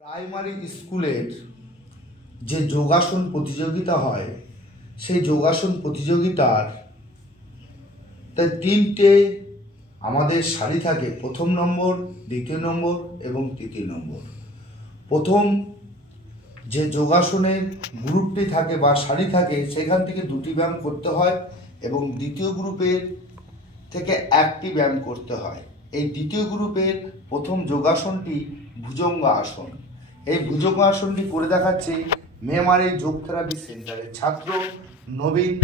Primary স্কুলের যে যোগাসন প্রতিযোগিতা হয় সেই যোগাসন প্রতিযোগিতার তিনটে আমাদের সারি থাকে, প্রথম নম্বর, দ্বিতীয় নম্বর এবং তৃতীয় নম্বর। প্রথম যে যোগাসনের গ্রুপটি থাকে বা সারি থাকে সেখান থেকে দুটি ব্যায়াম করতে হয় এবং দ্বিতীয় গ্রুপের থেকে একটি ব্যায়াম করতে হয়। এই দ্বিতীয় গ্রুপের প্রথম যোগাসনটি ভুজঙ্গ আসন। এই ভুজঙ্গ আসনটি করে দেখাচ্ছে মেমারি যোগ থেরাপি সেন্টারের ছাত্র নবীন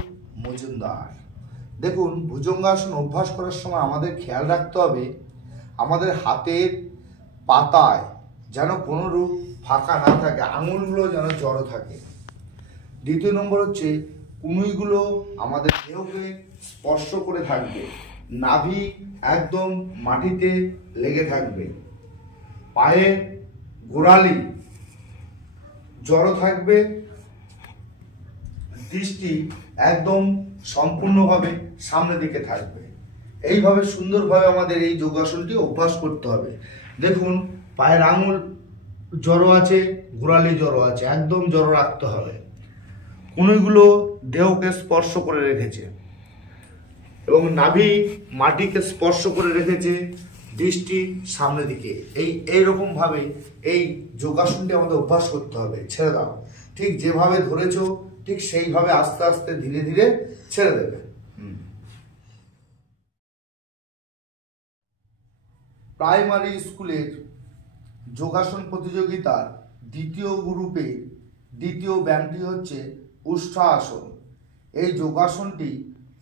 মজুমদার। দেখুন, ভুজঙ্গাসন অভ্যাস করার সময় আমাদের খেয়াল রাখতে হবে আমাদের হাতের পাতায় যেন কোনো রূপ ফাঁকা না থাকে, আঙুলগুলো যেন জড়ো থাকে। দ্বিতীয় নম্বর হচ্ছে কনুইগুলো আমাদের দেহকে স্পর্শ করে থাকবে, নাভি একদম মাটিতে লেগে থাকবে, পায়ের গোড়ালি জড়ো থাকবে, দৃষ্টি একদম সম্পূর্ণভাবে সামনের দিকে থাকবে। এইভাবে সুন্দরভাবে আমাদের এই যোগাসনটি অভ্যাস করতে হবে। দেখুন, পায়ের আঙুল জড়ো আছে, গোড়ালি জড়ো আছে, একদম জড়ো রাখতে হবে। কনুইগুলো দেহকে স্পর্শ করে রেখেছে এবং নাভি মাটিকে স্পর্শ করে রেখেছে, দৃষ্টি সামনের দিকে। এইরকম ভাবে এই যোগাসনটি আমাদের অভ্যাস করতে হবে। ছেড়ে দাও, ঠিক যেভাবে ধরেছো ঠিক সেইভাবে আস্তে আস্তে ধীরে ধীরে ছেড়ে দেবে। প্রাইমারি স্কুলের যোগাসন প্রতিযোগিতার দ্বিতীয় গ্রুপে দ্বিতীয় ব্যায়ামটি হচ্ছে উষ্ট্রাসন। এই যোগাসনটি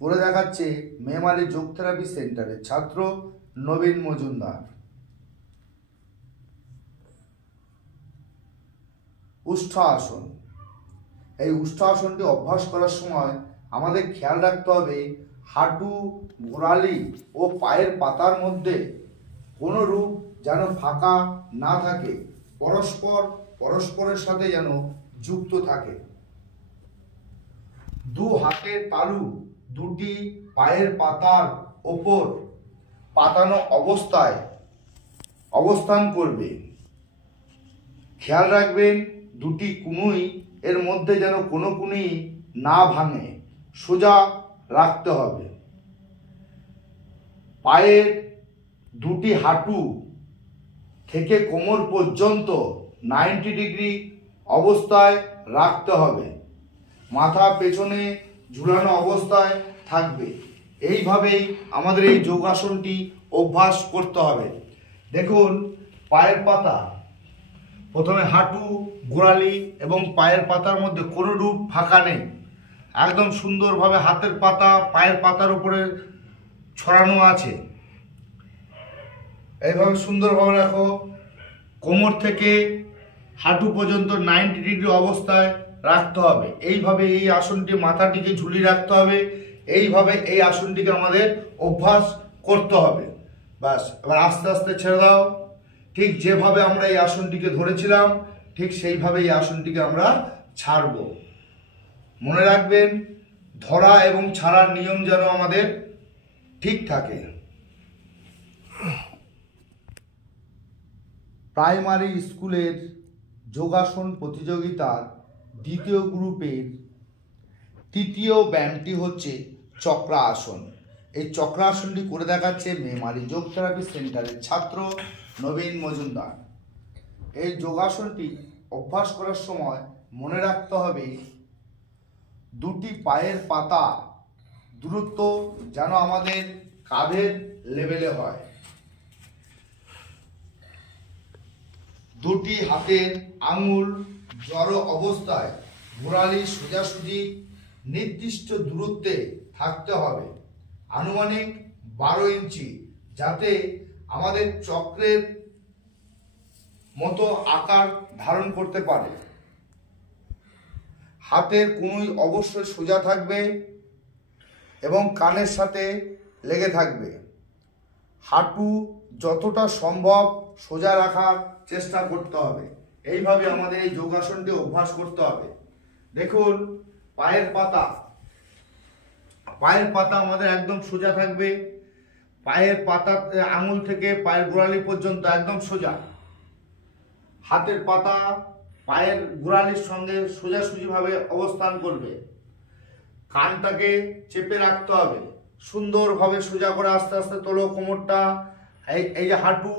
করে দেখাচ্ছে মেমারি যোগ থেরাপি সেন্টারের ছাত্র নবীন মজুমদার। উষ্ট্রাসন, এই উষ্ট্রাসনটি অভ্যাস করার সময় আমাদের খেয়াল রাখতে হবে হাঁটু, গোড়ালি ও পায়ের পাতার মধ্যে কোনো রূপ যেন ফাঁকা না থাকে, পরস্পরের সাথে যেন যুক্ত থাকে। দু হাতের তালু দুটি পায়ের পাতার ওপর পাতানো অবস্থায় অবস্থান করবে। খেয়াল রাখবেন দুটি কনুই এর মধ্যে যেন কোনো কনুই না ভাঙে, সোজা রাখতে হবে। পায়ের দুটি হাঁটু থেকে কোমর পর্যন্ত 90 ডিগ্রি অবস্থায় রাখতে হবে, মাথা পেছনে ঝুলানো অবস্থায় থাকবে। এইভাবেই আমাদের এই যোগাসনটি অভ্যাস করতে হবে। দেখুন, পায়ের পাতা প্রথমে হাঁটু, গোড়ালি এবং পায়ের পাতার মধ্যে কোনো রূপ ফাঁকা নেই, একদম সুন্দরভাবে হাতের পাতা পায়ের পাতার উপরে ছড়ানো আছে। এইভাবে সুন্দরভাবে রাখো। কোমর থেকে হাঁটু পর্যন্ত 90 ডিগ্রি অবস্থায় রাখতে হবে। এইভাবে এই আসনটি মাথাটিকে ঝুলিয়ে রাখতে হবে। এইভাবে এই আসনটিকে আমাদের অভ্যাস করতে হবে। ব্যাস, এবার আস্তে আস্তে ছেড়ে দাও। ঠিক যেভাবে আমরা এই আসনটিকে ধরেছিলাম ঠিক সেইভাবে এই আসনটিকে আমরা ছাড়ব। মনে রাখবেন, ধরা এবং ছাড়ার নিয়ম যেন আমাদের ঠিক থাকে। প্রাইমারি স্কুলের যোগাসন প্রতিযোগিতার দ্বিতীয় গ্রুপের তৃতীয় ব্যায়ামটি হচ্ছে চক্রাসন। এই চক্রাসনটি করে দেখাচ্ছে মেমারি যোগ থেরাপি সেন্টারের ছাত্র নবীন মজুমদার। এই যোগাসনটি অভ্যাস করার সময় মনে রাখতে হবে দুটি পায়ের পাতা দূরত্ব যেন আমাদের কাঁধের লেভেলে হয়। দুটি হাতের আঙুল জড়ো অবস্থায়, গোড়ালি সোজাসুজি নির্দিষ্ট দূরত্বে থাকতে হবে, আনুমানিক 12 ইঞ্চি, যাতে আমাদের চক্রের মতো আকার ধারণ করতে পারে। হাতের কনুই অবশ্যই সোজা থাকবে এবং কানের সাথে লেগে থাকবে। হাঁটু যতটা সম্ভব সোজা রাখার চেষ্টা করতে হবে। এইভাবে আমাদের এই যোগাসনটি অভ্যাস করতে হবে। দেখুন, পায়ের পাতা আমাদের একদম সোজা থাকবে, পায়ের পাতা আঙুল থেকে পায়ের গোড়ালি পর্যন্ত একদম সোজা। হাতের পাতা পায়ের গোড়ালির সঙ্গে সোজাসুজিভাবে অবস্থান করবে। কানটাকে চেপে রাখতে হবে, সুন্দরভাবে সোজা করে আস্তে আস্তে তোলো কোমরটা। এই যে হাঁটু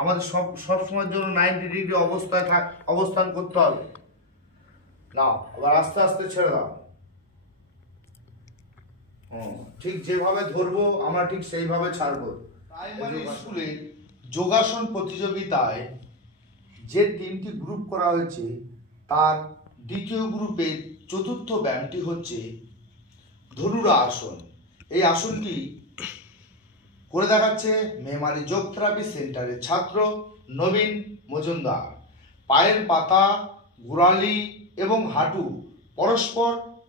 আমাদের সব সময়ের জন্য 90 ডিগ্রি অবস্থায় অবস্থান করতে হবে। নাও আবার আস্তে আস্তে ছেড়ে দাও। ঠিক যেভাবে ধরবো আমরা ঠিক সেইভাবে ছাড়বো। প্রাইমারি স্কুলে যোগাসন প্রতিযোগিতায় যে 3টি গ্রুপ করা হয়েছে তার দ্বিতীয় গ্রুপের চতুর্থ ব্যায়ামটি হচ্ছে ধনুরা আসন। এই আসনটি করে দেখাচ্ছে মেমারি যোগ থেরাপি সেন্টারের ছাত্র নবীন মজুমদার। পায়ের পাতা, গোড়ালি এবং হাঁটু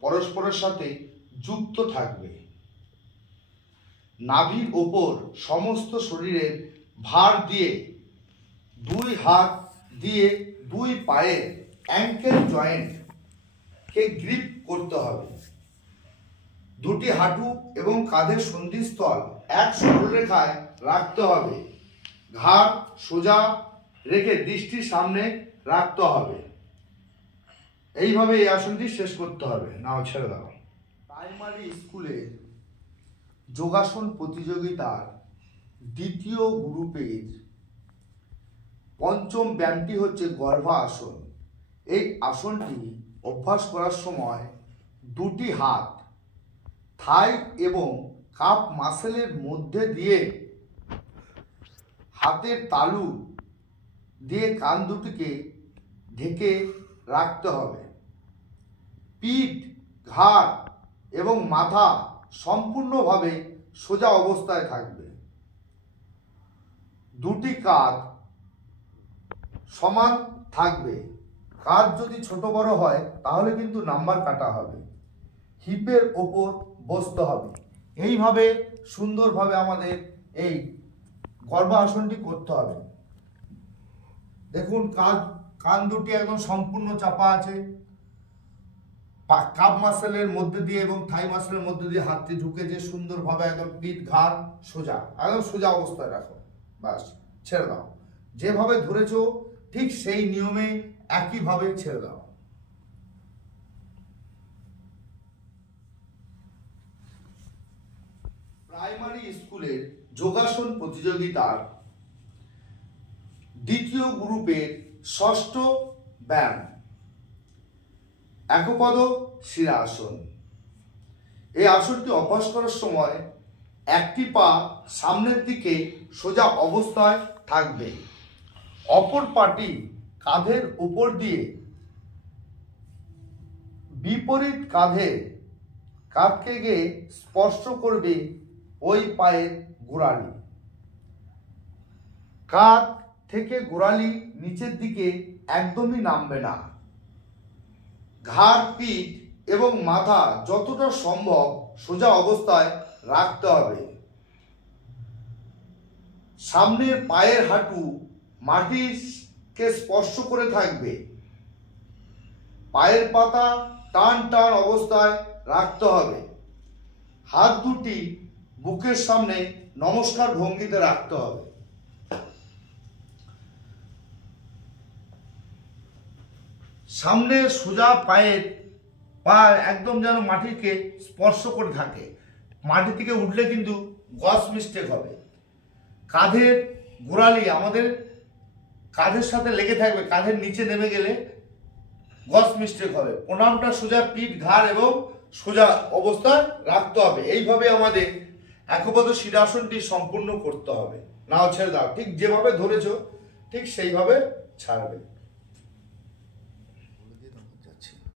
পরস্পরের সাথে যুক্ত থাকবে। নাভির ওপর সমস্ত শরীরের ভার দিয়ে 2 হাত দিয়ে 2 পায়ের অ্যাঙ্কেল জয়েন্টকে গ্রিপ করতে হবে। 2টি হাঁটু এবং কাঁধের সন্ধিস্থল এক সরলরেখায় রাখতে হবে। ঘাড় সোজা রেখে দৃষ্টির সামনে রাখতে হবে। এইভাবে এই আসনটি শেষ করতে হবে। নাও ছেড়ে দাও। প্রাইমারি স্কুলের যোগাসন প্রতিযোগিতার দ্বিতীয় গ্রুপের পঞ্চম ব্যায়ামটি হচ্ছে গর্ভা আসন। এই আসনটি অভ্যাস করার সময় 2টি হাত থাই এবং কাপ মাসেলের মধ্যে দিয়ে হাতের তালু দিয়ে কান দুটিকে ঢেকে রাখতে হবে। পিঠ, ঘাড় এবং মাথা সম্পূর্ণভাবে সোজা অবস্থায় থাকবে। 2টি কাঁধ সমান থাকবে। কাঁধ যদি ছোট বড় হয় তাহলে কিন্তু নাম্বার কাটা হবে। হিপের ওপর বসতে হবে। এইভাবে সুন্দরভাবে আমাদের এই গর্ভা আসনটি করতে হবে। দেখুন কান দুটি একদম সম্পূর্ণ চাপা আছে। কাপ মাসেলের মধ্যে দিয়ে এবং থাই মাসেলের মধ্যে দিয়ে হাতটি ঢুকেছে সুন্দরভাবে। একদম পিঠ, ঘাড় সোজা, একদম সোজা অবস্থায় রাখো। বাস, ছেড়ে দাও। যেভাবে ধরেছো ঠিক সেই নিয়মে একইভাবে ছেড়ে দাও। প্রাইমারি স্কুলের যোগাসন প্রতিযোগিতার দ্বিতীয় গ্রুপের ষষ্ঠ ব্যায়াম একপদ শিরা আসন। এই আসনটি অভ্যাস করার সময় একটি পা সামনের দিকে সোজা অবস্থায় থাকবে। অপর পাটি কাঁধের উপর দিয়ে বিপরীত কাঁধকে গিয়ে স্পর্শ করবে ওই পায়ের গোড়ালি। কাঁধ থেকে গোড়ালি নিচের দিকে একদমই নামবে না। ঘাড়, পিঠ এবং মাথা যতটা সম্ভব সোজা অবস্থায় রাখতে হবে। সামনের পায়ের হাঁটু মাটিকে স্পর্শ করে থাকবে। পায়ের পাতা টান টান অবস্থায় রাখতে হবে। হাত দুটি বুকের সামনে নমস্কার ভঙ্গিতে রাখতে হবে। সামনে সোজা পায়ের পা একদম যেন মাটিকে স্পর্শ করে থাকে। মাটি থেকে উঠলে কিন্তু গস মিস্টেক হবে। কাঁধের গোড়ালি আমাদের কাঁধের সাথে লেগে থাকবে। কাঁধের নিচে নেমে গেলে গস মিস্টেক হবে। প্রণামটা সোজা পিঠ, ঘাড় এবং সোজা অবস্থায় রাখতে হবে। এইভাবে আমাদের একপদ শিরাসনটি সম্পূর্ণ করতে হবে। নাও ছেড়ে দাও। ঠিক যেভাবে ধরেছো ঠিক সেইভাবে ছাড়বে।